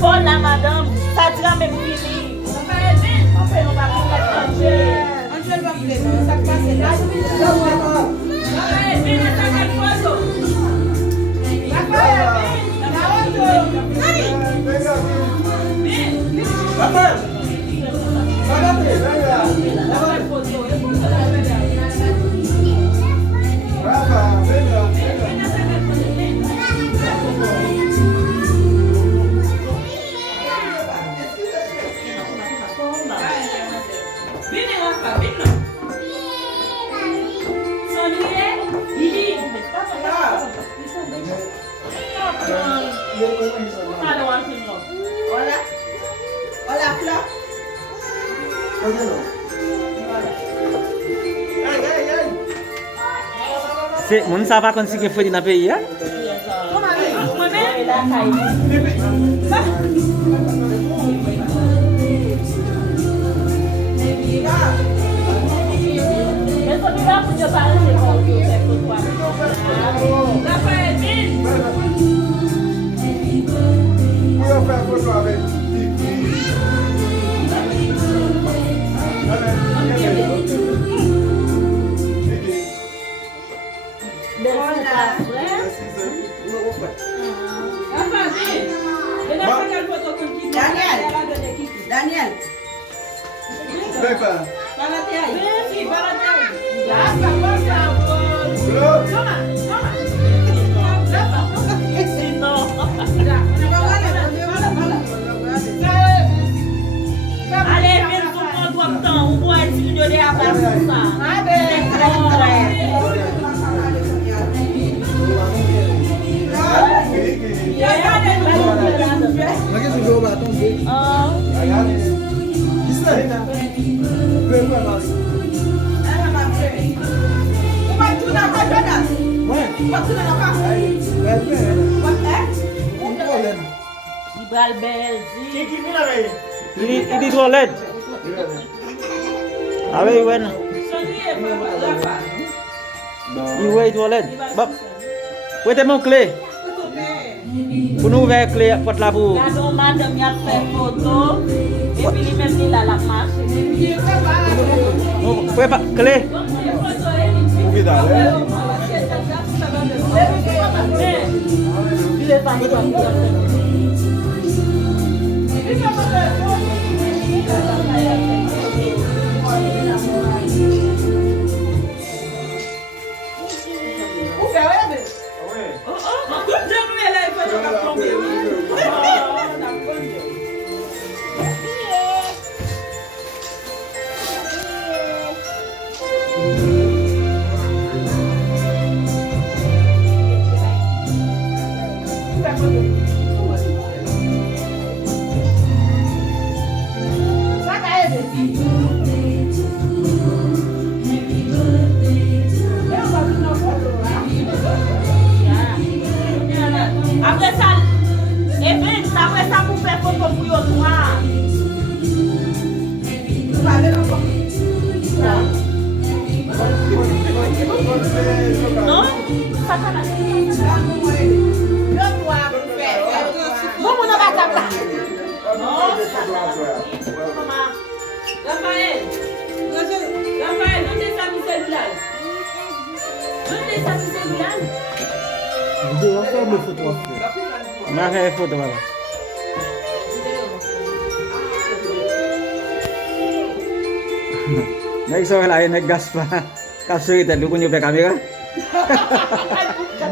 Paul la madame, ça dira même fini. On fait nos vacances à changer. On fait nos vacances, ça passe là. C'est mon ça va quand c'est fait dans le pays hein? Daniel. Pepa. Allez, viens pour prendre temps. On voit si nous devons avoir ça. Il dit toilette. Ah oui, bueno. Il va toilette. Bon. Où est mon clé? Pour nous ouvrir la clé pour la boue. Quand madame a fait photo, et puis lui-même il a la marche. Où est la clé? Il est pas Après ça, après ça, vous faites photo pour yo noir. Non? Ça va le noir pour faire. Bon, on a pas là. Non, Raphaël, donnez ça mon cellulaire. Donnez ça mon cellulaire. Vous devez faire mes photos. On a fait photo voilà. Next so lain nek gas pa. Kapsul kita lu punya kamera.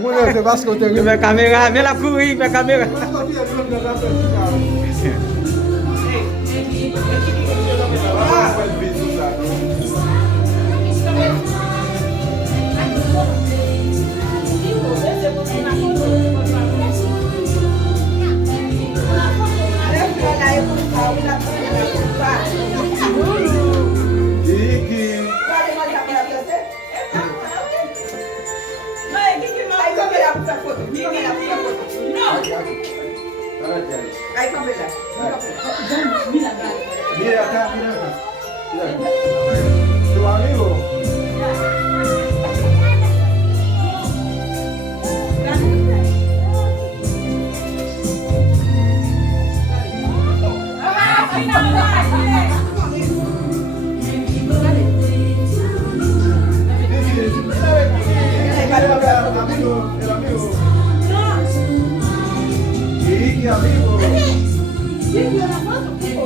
Moi, c'est parce que tu Punya kamera, mais la courir punya kamera. Mira acá, mira acá. Tu amigo. El amigo. Sí, amigo. Sí, yo la paso, tipo.